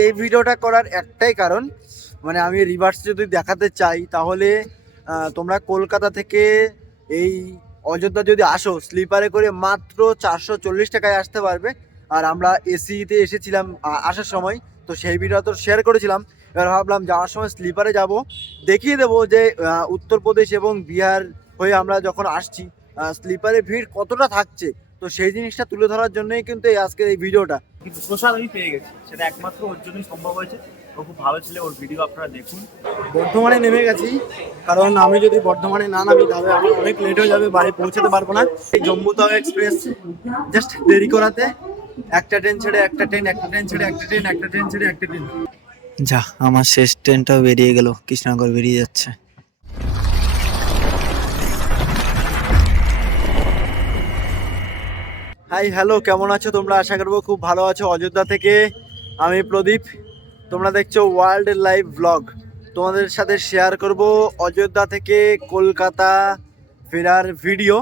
এই ভিডিওটা করার একটাই কারণ মানে আমি রিভার্স যদি দেখাতে চাই, তাহলে তোমরা কলকাতা থেকে এই অযোধ্যা যদি আসো স্লিপারে করে মাত্র চারশো চল্লিশ টাকায় আসতে পারবে। আর আমরা এসিতে এসেছিলাম আসার সময়, তো সেই ভিডিও তো শেয়ার করেছিলাম। এবার ভাবলাম যাওয়ার সময় স্লিপারে যাব, দেখিয়ে দেবো যে উত্তরপ্রদেশ এবং বিহার হয়ে আমরা যখন আসছি স্লিপারে ভিড় কতটা থাকছে তো সেই জিনিসটা তুলে ধরার জন্যই কিন্তু এই আজকের এই ভিডিওটা। কিন্তু প্রসাদ আমি পেয়ে গেছি সেটা একমাত্র ওর জন্যই সম্ভব হয়েছে। ও খুব ভালো ছিল ওর ভিডিও আপনারা দেখুন। বর্ধমানে নেমে গেছি কারণ আমি যদি বর্ধমানে না নামি তাহলে আমি অনেক লেট হয়ে যাবে বাড়ি পৌঁছাতে পারব না। এই জম্মুতাওয়া এক্সপ্রেস জাস্ট দেরি করাতে একটা ট্রেন ছেড়ে একটা ট্রেন একটা ট্রেন ছেড়ে একটা ট্রেন একটা ট্রেন ছেড়ে একটা ট্রেন যা আমার শেষ ট্রেনটাও বেরিয়ে গেল কৃষ্ণনগর বেরিয়ে যাচ্ছে। হাই হ্যালো কেমন আছো তোমরা? আশা করব খুব ভালো আছো। অযোধ্যা থেকে আমি প্রদীপ। তোমরা দেখছ ওয়ার্ল্ড লাইভ ব্লগ তোমাদের সাথে শেয়ার করব অযোধ্যা থেকে কলকাতা ফেরার ভিডিও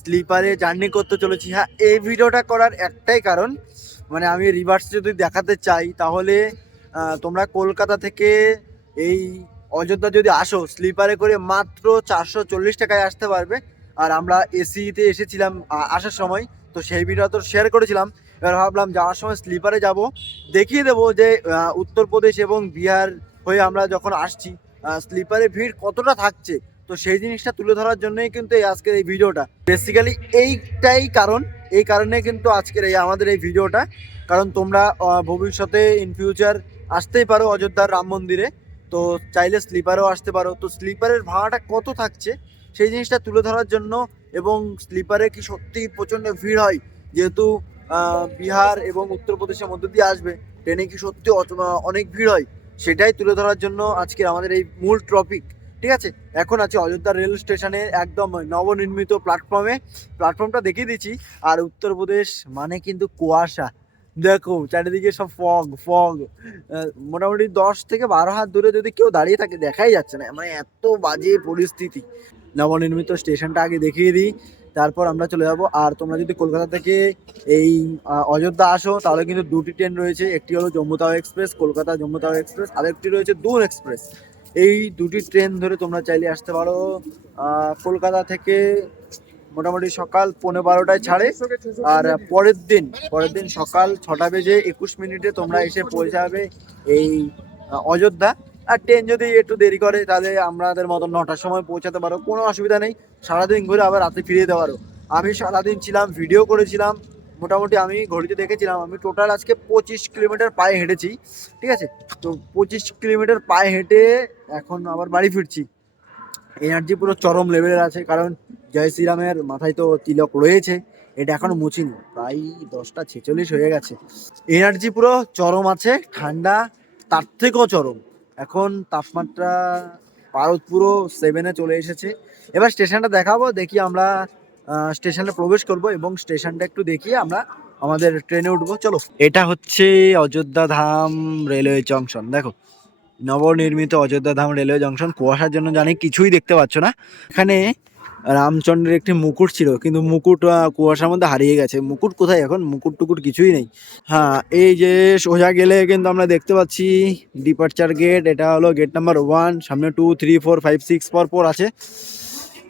স্লিপারে জার্নি করতে চলেছি। হ্যাঁ এই ভিডিওটা করার একটাই কারণ মানে আমি রিভার্স যদি দেখাতে চাই, তাহলে তোমরা কলকাতা থেকে এই অযোধ্যা যদি আসো স্লিপারে করে মাত্র চারশো চল্লিশ টাকায় আসতে পারবে। আর আমরা এসিতে এসেছিলাম আসার সময়। তো সেই ভিডিও তো শেয়ার করেছিলাম। এবার ভাবলাম যাওয়ার সময় স্লিপারে যাব। দেখিয়ে দেবো যে উত্তরপ্রদেশ এবং বিহার হয়ে আমরা যখন আসছি স্লিপারে ভিড় কতটা থাকছে? তো সেই জিনিসটা তুলে ধরার জন্যই কিন্তু এই আজকের এই ভিডিওটা। বেসিক্যালি এইটাই কারণ। এই কারণে কিন্তু আজকের এই, আমাদের এই ভিডিওটা। কারণ তোমরা ভবিষ্যতে ইন ফিউচার আসতেই পারো অযোধ্যার রাম মন্দিরে। তো চাইলে স্লিপারেও আসতে পারো। তো স্লিপারের ভাড়াটা কত থাকছে? সেই জিনিসটা তুলে ধরার জন্য এবং স্লিপারে কি সত্যি প্রচণ্ড ভিড় হয়? যেহেতু বিহার এবং উত্তরপ্রদেশের মধ্যে দিয়ে আসবে, ট্রেনে কি সত্যি অনেক ভিড় হয়? সেটাই তুলে ধরার জন্য আজকে আমাদের এই মূল টপিক ঠিক আছে? এখন আছে অযোধ্যা রেল স্টেশনে একদম নবনির্মিত প্ল্যাটফর্মে প্ল্যাটফর্মটা দেখিয়ে দিচ্ছি। আর উত্তরপ্রদেশ মানে কিন্তু কুয়াশা। দেখো, চারিদিকে সব ফগ ফগ মোটামুটি দশ থেকে বারো হাত দূরে যদি কেউ দাঁড়িয়ে থাকে, দেখাই যাচ্ছে না। মানে এত বাজে পরিস্থিতি। নবনির্মিত স্টেশনটা আগে দেখিয়ে দিই। তারপর আমরা চলে যাব। আর তোমরা যদি কলকাতা থেকে এই অযোধ্যা আসো, তাহলে কিন্তু দুটি ট্রেন রয়েছে। একটি হলো জম্মু তাওয়া এক্সপ্রেস, কলকাতা জম্মু তাওয়া এক্সপ্রেস, আর একটি রয়েছে দূন এক্সপ্রেস। এই দুটি ট্রেন ধরে তোমরা চাইলে আসতে পারো। কলকাতা থেকে মোটামুটি সকাল পৌনে বারোটায় ছাড়ে। আর পরের দিন পরের দিন সকাল ছটা বেজে একুশ মিনিটে তোমরা এসে পৌঁছাবে এই অযোধ্যা। আর ট্রেন যদি একটু দেরি করে, তাহলে আমাদের মতো নটার সময় পৌঁছাতে পারো, কোনো অসুবিধা নেই। সারাদিন ঘুরে আবার রাতে ফিরে যেতে পারো আমি সারাদিন ছিলাম ভিডিও করেছিলাম। মোটামুটি আমি ঘড়িতে দেখেছিলাম, আমি টোটাল আজকে পঁচিশ কিলোমিটার পায়ে হেঁটেছি, ঠিক আছে? তো পঁচিশ কিলোমিটার পায়ে হেঁটে এখন আবার বাড়ি ফিরছি। এনার্জি পুরো চরম লেভেলের আছে, কারণ জয় শ্রীরামের মাথায় তো তিলক রয়েছে, এটা এখনও মুছিনি, প্রায় দশটা ছেচল্লিশ হয়ে গেছে। এনার্জি পুরো চরম আছে, ঠান্ডা, তার থেকেও চরম। এখন তাপমাত্রা পারদ পুরো সেভেনে চলে এসেছে। এবার স্টেশনটা দেখাবো, দেখি আমরা স্টেশনে প্রবেশ করব এবং স্টেশনটা একটু দেখিয়ে আমরা আমাদের ট্রেনে উঠবো। চলো। এটা হচ্ছে অযোধ্যা ধাম রেলওয়ে জংশন। দেখো, নবনির্মিত অযোধ্যা ধাম রেলওয়ে জংশন। কুয়াশার জন্য জানি কিছুই দেখতে পাচ্ছ না। এখানে রামচন্দ্রের একটি মুকুট ছিল, কিন্তু মুকুট কুয়াশার মধ্যে হারিয়ে গেছে। মুকুট কোথায় এখন? মুকুট টুকুট কিছুই নেই। হ্যাঁ এই যে সোজা গেলে কিন্তু আমরা দেখতে পাচ্ছি ডিপার্চার গেট এটা হলো গেট নাম্বার ওয়ান সামনে two three four five six পর পর আছে।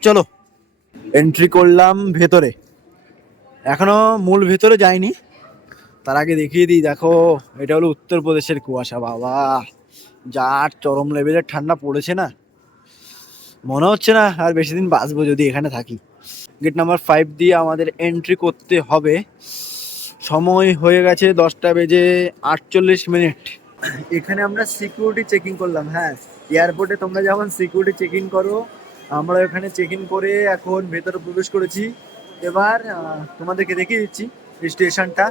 চলো এন্ট্রি করলাম ভেতরে। এখনও মূল ভেতরে যাইনি। তার আগে দেখিয়ে দিই, দেখো, এটা হলো উত্তরপ্রদেশের কুয়াশা, বাবা। যার চরম লেভেলের ঠান্ডা পড়েছে না। মনে হচ্ছে না আর বেশি দিন বাঁচবো যদি এখানে থাকি। গেট নাম্বার ফাইভ দিয়ে আমাদের এন্ট্রি করতে হবে। সময় হয়ে গেছে দশটা বেজে আটচল্লিশ মিনিট। এখানে আমরা সিকিউরিটি চেকিং করলাম হ্যাঁ। এয়ারপোর্টে তোমরা যেমন সিকিউরিটি চেকিং করো, আমরা এখানে চেক ইন করে এখন ভেতরে প্রবেশ করেছি। এবার তোমাদেরকে দেখিয়ে দিচ্ছি স্টেশনটা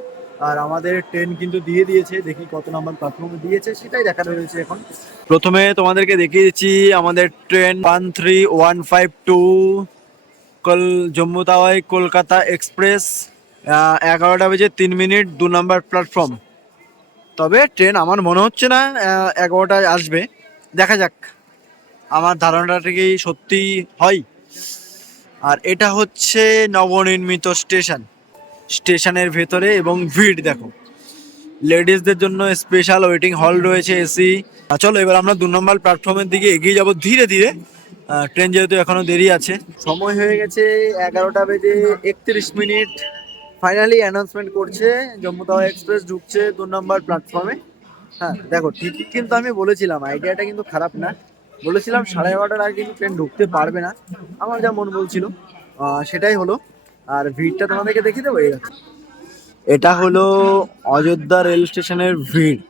আর আমাদের ট্রেন কিন্তু দিয়ে দিয়েছে, দেখি কত নাম্বার প্ল্যাটফর্মে দিয়েছে, সেটাই দেখানো হয়েছে এখন। প্রথমে তোমাদেরকে দেখিয়ে দিচ্ছি আমাদের train one three one five two call, Jammu Tawi, Kolkata express এগারোটা বেজে তিন মিনিট, দু নম্বর প্ল্যাটফর্ম তবে ট্রেন আমার মনে হচ্ছে না এগারোটায় আসবে। দেখা যাক, আমার ধারণাটা কি সত্যি হয়? আর এটা হচ্ছে নবনির্মিত স্টেশন স্টেশনের ভেতরে এবং ভিড় দেখো। লেডিসদের জন্য স্পেশাল ওয়েটিং হল রয়েছে, এসি। চলো, এবার আমরা দু নম্বর প্ল্যাটফর্মের দিকে এগিয়ে যাব ধীরে ধীরে। ট্রেন যেহেতু এখনও দেরি আছে। সময় হয়ে গেছে এগারোটা বেজে একত্রিশ মিনিট। ফাইনালি অ্যানাউন্সমেন্ট করছে, জম্মু তাওয়া এক্সপ্রেস ঢুকছে দু নম্বর প্ল্যাটফর্মে হ্যাঁ দেখো ঠিকই কিন্তু আমি বলেছিলাম আইডিয়াটা কিন্তু খারাপ না। বলেছিলাম সাড়ে এগারোটার আগে কিন্তু ট্রেন ঢুকতে পারবে না। আমার যা মন বলছিল সেটাই হলো। আর ভিড়টা তোমাদেরকে দেখিয়ে দেবো এটা হলো অযোধ্যা রেল স্টেশনের ভিড়।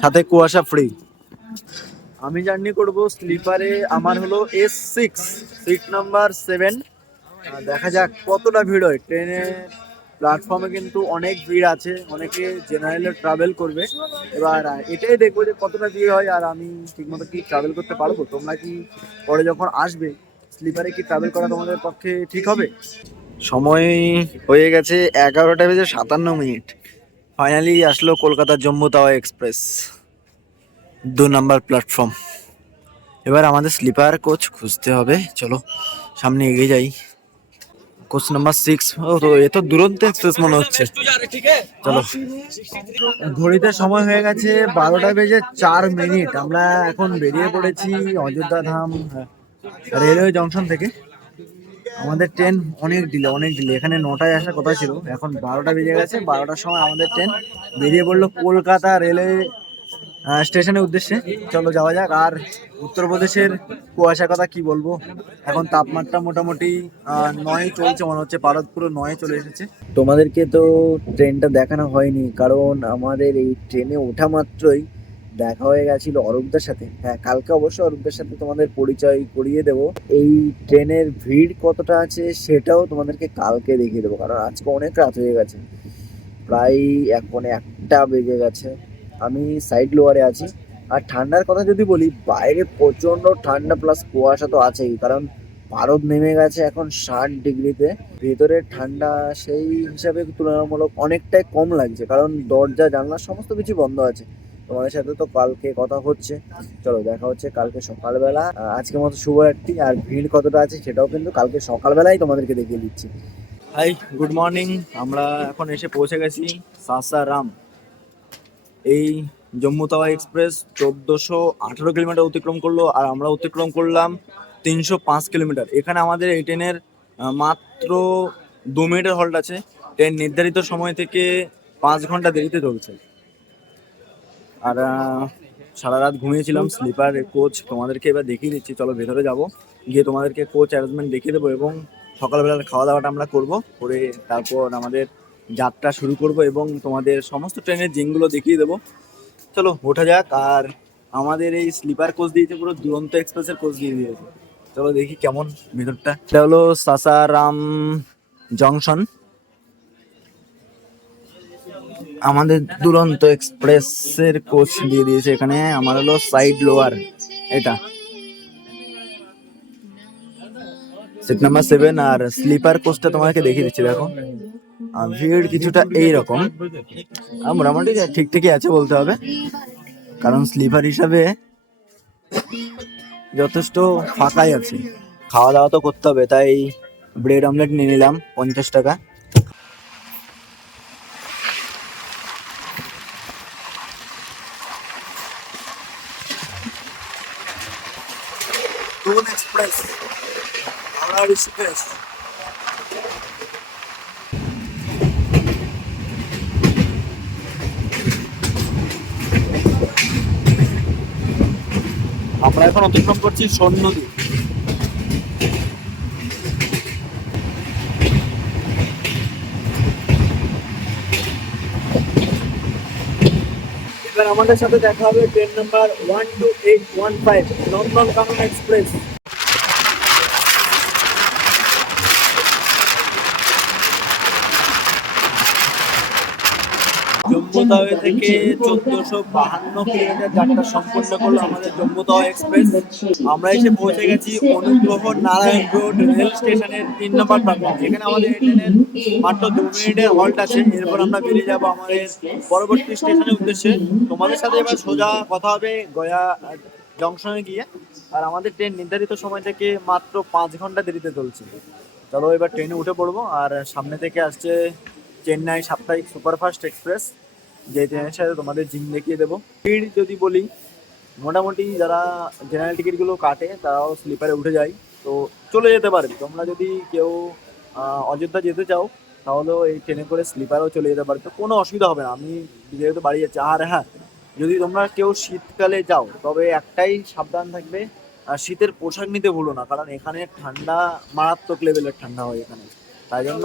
সাথে কুয়াশা ফ্রি আমি জার্নি করব স্লিপারে আমার হলো S six seat number seven দেখা যাক কতটা ভিড় হয়। ট্রেনে প্ল্যাটফর্মে কিন্তু অনেক ভিড় আছে অনেকে জেনারেলে ট্রাভেল করবে। এবার এটাই দেখব যে কতটা ভিড় হয় আর আমি ঠিকমতো কি ট্রাভেল করতে পারব। তোমরা কি পরে যখন আসবে স্লিপারে কি ট্রাভেল করা তোমাদের পক্ষে ঠিক হবে? সময় হয়ে গেছে এগারোটা বেজে সাতান্ন মিনিট। ফাইনালি আসলো কলকাতা জম্মু তাওয়া এক্সপ্রেস দু নম্বর প্ল্যাটফর্ম এবার আমাদের স্লিপার কোচ খুঁজতে হবে। চলো সামনে এগিয়ে যাই। কোচ নাম্বার সিক্স ও তো এ তো দুরন্ত এক্সপ্রেস মনে হচ্ছে। চলো। ঘড়িতে সময় হয়ে গেছে বারোটা বেজে চার মিনিট। আমরা এখন বেরিয়ে পড়েছি অযোধ্যা ধাম। রেলওয়ে জংশন থেকে আমাদের ট্রেন অনেক ডিলে অনেক ডিলে এখানে নটায় আসার কথা ছিল, এখন বারোটা বেজে গেছে। বারোটার সময় আমাদের ট্রেন বেরিয়ে পড়ল কলকাতা রেলওয়ে স্টেশনের উদ্দেশ্যে। চলো যাওয়া যাক। আর উত্তরপ্রদেশের কুয়াশার কথা কি বলব? এখন তাপমাত্রা মোটামুটি নয় চলছে, মনে হচ্ছে পারদ পুরো নয়ে চলে এসেছে। তোমাদেরকে তো ট্রেনটা দেখানো হয়নি, কারণ আমাদের এই ট্রেনে ওঠা মাত্রই দেখা হয়ে গেছিল অরূপদার সাথে। হ্যাঁ কালকে অবশ্যই অরূপদার সাথে তোমাদের পরিচয় করিয়ে দেবো। এই ট্রেনের ভিড় কতটা আছে সেটাও তোমাদেরকে কালকে দেখিয়ে দেবো, কারণ আজকে অনেক রাত হয়ে গেছে। প্রায় এখন একটা বেজে গেছে। আমি সাইড লোয়ারে আছি। আর ঠান্ডার কথা যদি বলি, বাইরে প্রচণ্ড ঠান্ডা প্লাস কুয়াশা তো আছেই, কারণ ভারত নেমে গেছে এখন ষাট ডিগ্রিতে। ভেতরে ঠান্ডা সেই হিসাবে তুলনামূলক অনেকটাই কম লাগছে, কারণ দরজা, জানলা সমস্ত কিছু বন্ধ আছে। তোমাদের সাথে তো কালকে কথা হচ্ছে। চলো দেখা হচ্ছে কালকে সকালবেলা। আহ, আজকের মতো শুভরাত্রি। আর ভিড় কতটা আছে সেটাও কিন্তু কালকে সকালবেলাই তোমাদেরকে দেখিয়ে দিচ্ছি। হাই গুড মর্নিং আমরা এখন এসে পৌঁছে গেছি সাসারাম। এই জম্মু তাওয়া এক্সপ্রেস চোদ্দোশো আঠেরো কিলোমিটার অতিক্রম করল আর আমরা অতিক্রম করলাম তিনশো পাঁচ কিলোমিটার। এখানে আমাদের এই ট্রেনের মাত্র দু মিনিটের হল্ট আছে। ট্রেন নির্ধারিত সময় থেকে পাঁচ ঘণ্টা দেরিতে চলছে। আর সারা রাত ঘুমিয়েছিলাম স্লিপার কোচ তোমাদেরকে এবার দেখিয়ে দিচ্ছি। চলো ভেতরে যাব। গিয়ে তোমাদেরকে কোচ অ্যারেঞ্জমেন্ট দেখিয়ে দেবো এবং সকালবেলার খাওয়া দাওয়াটা আমরা করব। করে তারপর আমাদের যাত্রা শুরু করব এবং তোমাদের সমস্ত ট্রেনের জিনগুলো দেখিয়ে দেবো। চলো, ওঠা যাক। আর আমাদের এই স্লিপার কোচ দিয়েছে, পুরো দুরন্ত এক্সপ্রেসের কোচ দিয়ে দিয়েছে। চলো দেখি কেমন ভেতরটা। এটা হলো সাসারাম জংশন। আমাদের দুরন্ত এক্সপ্রেসের কোচ দিয়ে দিয়েছে এখানে। আমার হলো সাইড লোয়ার এটা। সিট নাম্বার সেভেন আর স্লিপার কোচটা তোমাকে দেখিয়ে দিচ্ছি, দেখো। ভিড় কিছুটা এইরকম। মোটামুটি ঠিক ঠিকই আছে বলতে হবে। কারণ স্লিপার হিসাবে যথেষ্ট ফাঁকাই আছে। খাওয়া দাওয়া তো করতে হবে, তাই ব্রেড অমলেট নিয়ে নিলাম, পঞ্চাশ টাকা। আমরা এখন অতিক্রম করছি সোন নদী। এবার আমাদের সাথে দেখা হবে train number one two eight one five Nandan Kanan express. Jammu Tawi থেকে চোদ্দশো বাহান্ন কিলোমিটার যাত্রা সম্পন্ন করল আমাদের তাওয়া এক্সপ্রেস। আমরা এসে পৌঁছে গেছি অনুগ্রহ নারায়ণ রোড রেল স্টেশনের তিন নম্বর প্ল্যাটফর্ম এখানে আমাদের ট্রেনের মাত্র দু মিনিটের হল্ট আছে। এরপর আমরা বেরিয়ে যাব আমাদের পরবর্তী স্টেশনের উদ্দেশ্যে। তোমাদের সাথে এবার সোজা কথা হবে গয়া জংশনে গিয়ে। আর আমাদের ট্রেন নির্ধারিত সময় থেকে মাত্র পাঁচ ঘণ্টা দেরিতে চলছে। চলো এবার ট্রেনে উঠে পড়ব। আর সামনে থেকে আসছে চেন্নাই সাপ্তাহিক সুপারফাস্ট এক্সপ্রেস। যে ট্রেনের সাথে তোমাদের জিম দেখিয়ে দেবো। ভিড় যদি বলি, মোটামুটি যারা জেনারেল টিকিটগুলো কাটে, তারাও স্লিপারে উঠে যায়। তো চলে যেতে পারবে। তোমরা যদি কেউ অযোধ্যা যেতে চাও, তাহলেও এই ট্রেনে করে স্লিপারেও চলে যেতে পারবে। কোনো অসুবিধা হবে না। আমি যেহেতু বাড়ি যাচ্ছি, আর হ্যাঁ যদি তোমরা কেউ শীতকালে যাও, তবে একটাই সাবধান থাকবে, আর শীতের পোশাক নিতে ভুলো না। কারণ এখানে ঠান্ডা, মারাত্মক লেভেলের ঠান্ডা হয় এখানে। তাই জন্য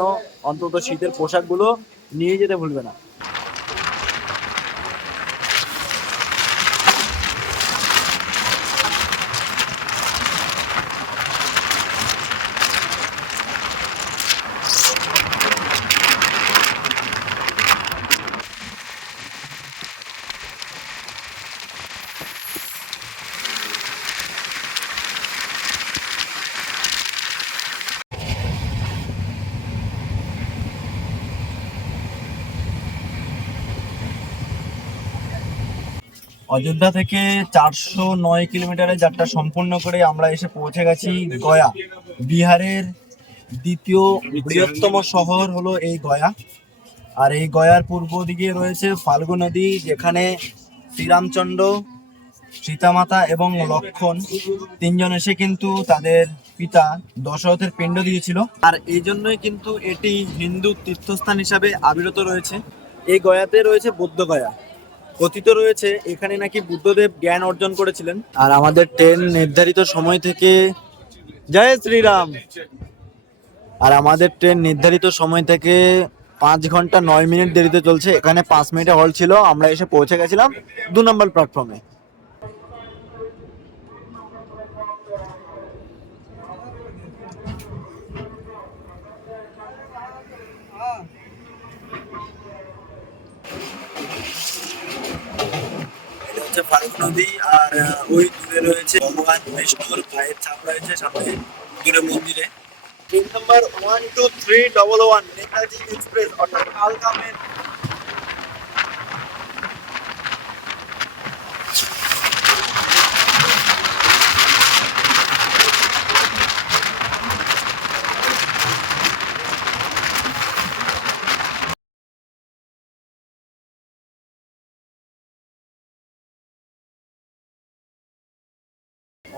অন্তত শীতের পোশাকগুলো নিয়ে যেতে ভুলবে না। অযোধ্যা থেকে চারশো নয় কিলোমিটারের যাত্রা সম্পূর্ণ করে আমরা এসে পৌঁছে গেছি গয়া। বিহারের দ্বিতীয় বৃহত্তম শহর হলো এই গয়া। আর এই গয়ার পূর্ব দিকে রয়েছে ফাল্গু নদী, যেখানে শ্রীরামচন্দ্র, সীতামাতা এবং লক্ষণ তিনজন এসে কিন্তু তাদের পিতা দশরথের পিণ্ড দিয়েছিল। আর এই জন্যই কিন্তু এটি হিন্দু তীর্থস্থান হিসাবে আবির্ভূত রয়েছে। এই গয়াতে রয়েছে বৌদ্ধ গয়া। কথিত রয়েছে এখানে নাকি বুদ্ধদেব জ্ঞান অর্জন করেছিলেন। আর আমাদের ট্রেন নির্ধারিত সময় থেকে জয় শ্রীরাম। আর আমাদের ট্রেন নির্ধারিত সময় থেকে পাঁচ ঘণ্টা নয় মিনিট দেরিতে চলছে। এখানে পাঁচ মিনিটে হল ছিল আমরা এসে পৌঁছে গেছিলাম দু নম্বর প্ল্যাটফর্মে হচ্ছে ফারুক নদী আর ওই দূরে রয়েছে ভগবান বিষ্ণুর ভাইয়ের ছাপ রয়েছে সামনে দূরে মন্দিরে। Train number one two three double one Netaji express অর্থাৎ কালকামের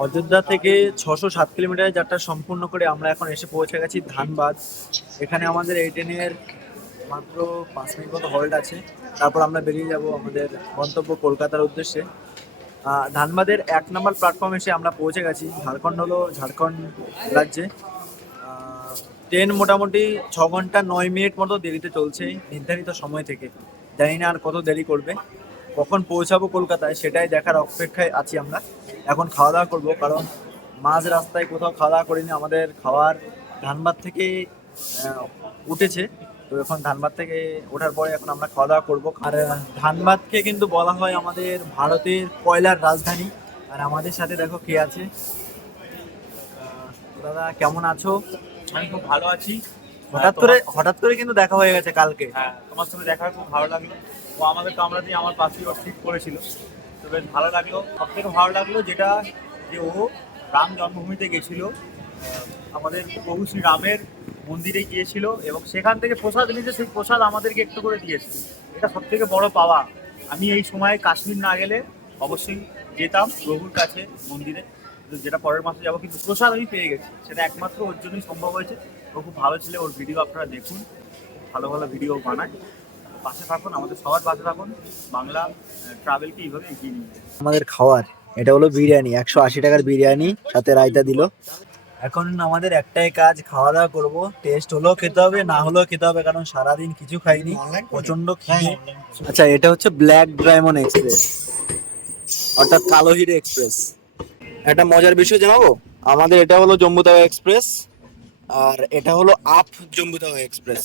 অযোধ্যা থেকে ছশো সাত কিলোমিটার যাত্রা সম্পূর্ণ করে আমরা এখন এসে পৌঁছে গেছি ধানবাদ। এখানে আমাদের এই ট্রেনের মাত্র পাঁচ মিনিট মতো হল্ট আছে। তারপর আমরা বেরিয়ে যাব আমাদের গন্তব্য কলকাতার উদ্দেশ্যে। ধানবাদের এক নম্বর প্ল্যাটফর্ম এসে আমরা পৌঁছে গেছি। ঝাড়খণ্ড হলো ঝাড়খণ্ড রাজ্যে। ট্রেন মোটামুটি ছ ঘণ্টা নয় মিনিট মতো দেরিতে চলছে নির্ধারিত সময় থেকে। জানি না আর কত দেরি করবে। কখন পৌঁছাবো কলকাতায় সেটাই দেখার অপেক্ষায় আছি আমরা। এখন খাওয়া দাওয়া করব কারণ মাঝ রাস্তায় কোথাও খাওয়া দাওয়া করিনি আমাদের খাওয়ার ধানবাদ থেকে উঠেছে। তো এখন ধানবাদ থেকে ওঠার পরে এখন আমরা খাওয়া দাওয়া করব। আর ধানবাদকে কিন্তু বলা হয় আমাদের ভারতের কয়লার রাজধানী। আর আমাদের সাথে দেখো কে আছে। দাদা কেমন আছো? আমি খুব ভালো আছি। হঠাৎ করে হঠাৎ করে কিন্তু দেখা হয়ে গেছে কালকে। হ্যাঁ তোমার সঙ্গে দেখা খুব ভালো লাগল। ও আমাদের কামরা দিয়ে আমার পাশেই ওর ঠিক করেছিল। তো বেশ ভালো লাগল। সব থেকে ভালো লাগল যেটা, যে ও রাম জন্মভূমিতে গেছিল। আমাদের প্রভু শ্রী রামের মন্দিরে গিয়েছিল এবং সেখান থেকে প্রসাদ নিতে সেই প্রসাদ আমাদেরকে একটু করে দিয়েছে। এটা সব থেকে বড় পাওয়া। আমি এই সময়ে কাশ্মীর না গেলে অবশ্যই যেতাম প্রভুর কাছে মন্দিরে। যেটা পরের মাসে যাব, কিন্তু প্রসাদ আমি পেয়ে গেছি। সেটা একমাত্র ওর জন্যই সম্ভব হয়েছে। ও খুব ভালো ছিল, ওর ভিডিও আপনারা দেখুন। ভালো ভালো ভিডিও বানায়। পাশে থাকুন আমাদের সবার পাশে থাকুন। বাংলা ট্রাভেলকে এইভাবে এগিয়ে নিয়ে। আমাদের খাওয়ার এটা হলো বিরিয়ানি একশো আশি টাকার বিরিয়ানি সাথে রায়তা দিল। এখন আমাদের একটাই কাজ খাওয়া দাওয়া করব। টেস্ট হলেও খেতে হবে না হলেও খেতে হবে কারণ সারাদিন কিছু খাইনি প্রচণ্ড খিদে। আচ্ছা এটা হচ্ছে ব্ল্যাক ডায়মন্ড এক্সপ্রেস অর্থাৎ কালো হিরে এক্সপ্রেস একটা মজার বিষয় জানাব? আমাদের এটা হলো জম্বুতাওয়া এক্সপ্রেস আর এটা হলো আপ জম্বুতাওয়া এক্সপ্রেস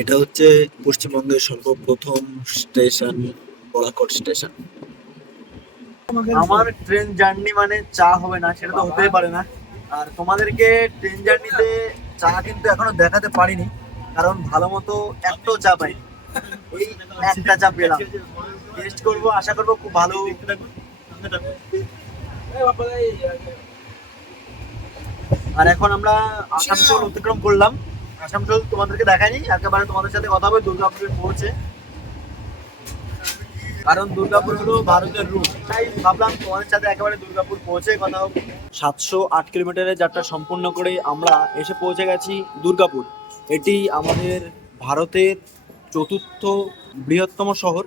এটা হচ্ছে পশ্চিমবঙ্গের সর্বপ্রথম স্টেশন বলাকট স্টেশন। আমার ট্রেন জার্নি মানে চা হবে না, সেটা তো হতেই পারে না। আর তোমাদেরকে ট্রেন জার্নিতে চা কিন্তু এখনও দেখাতে পারিনি, কারণ ভালো মতো একটাও চা পাই এই একটা চা পেলাম। টেস্ট করব, আশা করব খুব ভালো। আর এখন আমরা আসানসোল অতিক্রম করলাম। আসানসোল তোমাদেরকে দেখাইনি একেবারে তোমাদের সাথে কথা হবে, দুর্গাপুরে পৌঁছে। কারণ দুর্গাপুর হলো ভারতের রুট তাই ভাবলাম তোমাদের সাথে একেবারে দুর্গাপুর পৌঁছে কথা হবে। সাতশো আট কিলোমিটারের যাত্রা সম্পূর্ণ করে আমরা এসে পৌঁছে গেছি দুর্গাপুর। এটি আমাদের ভারতের চতুর্থ বৃহত্তম শহর।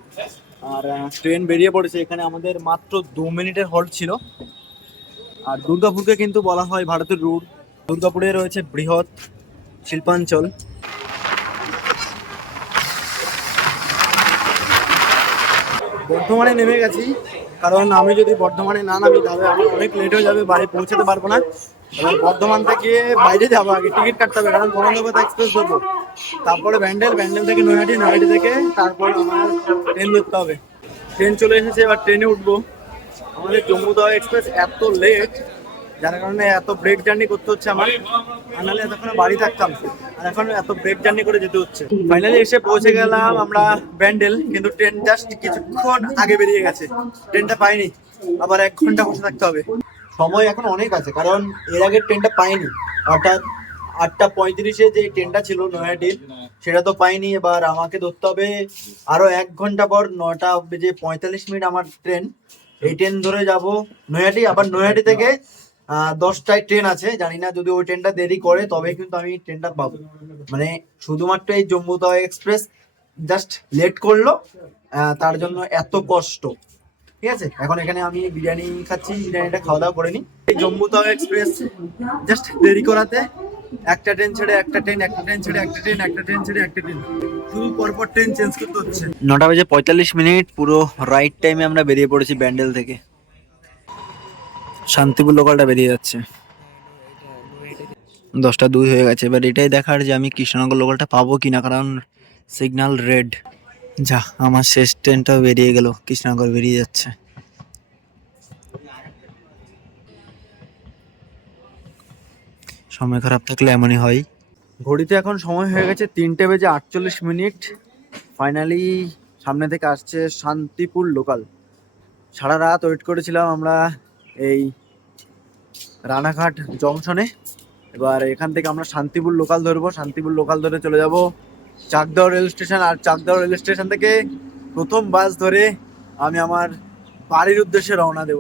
আর ট্রেন বেরিয়ে পড়েছে। এখানে আমাদের মাত্র দু মিনিটের হল্ট ছিল। আর দুর্গাপুরকে কিন্তু বলা হয় ভারতের রুট দুর্গাপুরে রয়েছে বৃহৎ শিল্পাঞ্চল। বর্ধমানে নেমে গেছি, কারণ আমি যদি বর্ধমানে না নামি, তাহলে আমি অনেক লেট হয়ে যাবে, বাড়ি পৌঁছাতে পারব না। এবার বর্ধমান থেকে বাইরে যাব আগে, টিকিট কাটতে হবে, কারণ বঙ্গবন্ধু এক্সপ্রেস ধরবো। তারপরে ব্যান্ডেল ব্যান্ডেল থেকে নৈহাটি নৈহাটি থেকে তারপর আমার ট্রেন ধরতে হবে। ট্রেন চলে এসেছে, এবার ট্রেনে উঠবো। আমাদের জম্মু তাওয়া এক্সপ্রেস এত লেট যার কারণে এত ব্রেক জার্নি করতে হচ্ছে আমার। আর নাহলে এতক্ষণ বাড়ি থাকতাম। আর এখন এত ব্রেক জার্নি করে যেতে হচ্ছে। ফাইনালি এসে পৌঁছে গেলাম আমরা ব্যান্ডেল, কিন্তু ট্রেন জাস্ট কিছুক্ষণ আগে বেরিয়ে গেছে। ট্রেনটা পাইনি। আবার এক ঘণ্টা বসে থাকতে হবে। সময় এখন অনেক আছে, কারণ এর আগে ট্রেনটা পাইনি। অর্থাৎ আটটা পঁয়ত্রিশে যে ট্রেনটা ছিল নয়াটির সেটা তো পাইনি। এবার আমাকে ধরতে হবে আরও এক ঘণ্টা পর নটা বেজে পঁয়তাল্লিশ মিনিট আমার ট্রেন এই ট্রেন ধরে যাব নয়াটি আবার নয়াটি থেকে দশটায় ট্রেন আছে। জানি না যদি ওই ট্রেনটা দেরি করে, তবে কিন্তু আমি ট্রেনটা পাবো। মানে শুধুমাত্র এই জম্মু এক্সপ্রেস জাস্ট লেট করল তার জন্য এত কষ্ট। ঠিক আছে? এখন এখানে আমি বিরিয়ানি খাচ্ছি, বিরিয়ানিটা খাওয়া দাওয়া করে নিই। এই জম্মু এক্সপ্রেস জাস্ট দেরি করাতে একটা ট্রেন ছেড়ে একটা ট্রেন একটা ট্রেন ছেড়ে একটা ট্রেন একটা ট্রেন ছেড়ে একটা ট্রেন শুধু পরপর ট্রেন চেঞ্জ করতে হচ্ছে। নটা বেজে পঁয়তাল্লিশ মিনিট, পুরো রাইট টাইমে আমরা বেরিয়ে পড়েছি ব্যান্ডেল থেকে। শান্তিপুর লোকালটা বেরিয়ে যাচ্ছে। দশটা দুই হয়ে গেছে। এবার এটাই দেখার যে আমি কৃষ্ণনগর লোকালটা পাবো কি না কারণ সিগন্যাল রেড যা, আমার শেষ ট্রেনটাও বেরিয়ে গেল, কৃষ্ণনগর বেরিয়ে যাচ্ছে। সময় খারাপ থাকলে এমনই হয়। ঘড়িতে এখন সময় হয়ে গেছে তিনটে বেজে আটচল্লিশ মিনিট। ফাইনালি সামনে থেকে আসছে শান্তিপুর লোকাল সারা রাত ওয়েট করেছিলাম আমরা এই রানাঘাট জংশনে। এবার এখান থেকে আমরা শান্তিপুর লোকাল ধরবো। শান্তিপুর লোকাল ধরে চলে যাব চাকদাও রেল স্টেশন। আর চাকদাও রেল স্টেশন থেকে প্রথম বাস ধরে আমি আমার বাড়ির উদ্দেশ্যে রওনা দেব।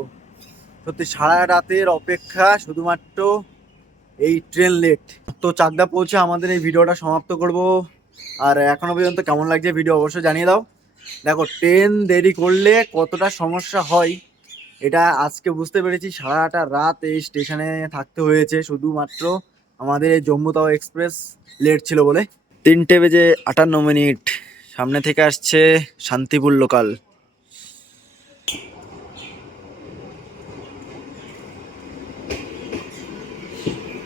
সত্যি, সারা রাতের অপেক্ষা শুধুমাত্র এই ট্রেন লেট তো চাকদা পৌঁছে আমাদের এই ভিডিওটা সমাপ্ত করব। আর এখনও পর্যন্ত কেমন লাগছে ভিডিও অবশ্যই জানিয়ে দাও। দেখো ট্রেন দেরি করলে কতটা সমস্যা হয় এটা আজকে বুঝতে পেরেছি, সারাটা রাত এই স্টেশনে থাকতে হয়েছে। শুধুমাত্র আমাদের এই জম্মু তাওয়া এক্সপ্রেস লেট ছিল বলে। তিনটে বেজে আটান্ন মিনিট। সামনে থেকে আসছে শান্তিপুর লোকাল।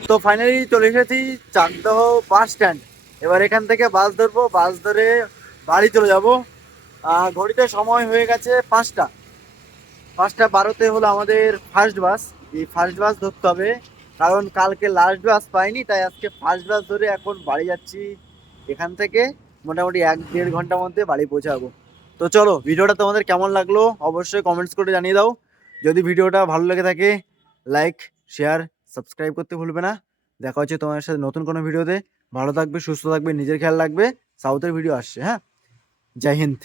তো ফাইনালি চলে এসেছি চাকদহ বাস স্ট্যান্ড এবার এখান থেকে বাস ধরবো বাস ধরে বাড়ি চলে যাব। ঘড়িতে সময় হয়ে গেছে পাঁচটা। পাঁচটা বারোতে হলো আমাদের ফার্স্ট বাস এই ফার্স্ট বাস ধরতে হবে, কারণ কালকে লাস্ট বাস পাইনি, তাই আজকে ফার্স্ট বাস ধরে এখন বাড়ি যাচ্ছি এখান থেকে। মোটামুটি এক দেড় ঘণ্টার মধ্যে বাড়ি পৌঁছাবো। তো চলো, ভিডিওটা তোমাদের কেমন লাগল অবশ্যই কমেন্টস করে জানিয়ে দাও। যদি ভিডিওটা ভালো লেগে থাকে লাইক শেয়ার সাবস্ক্রাইব করতে ভুলবে না। দেখা হচ্ছে তোমার সাথে নতুন কোনো ভিডিওতে। ভালো থাকবে, সুস্থ থাকবে, নিজের খেয়াল রাখবে। সাউথের ভিডিও আসছে হ্যাঁ? জয় হিন্দ।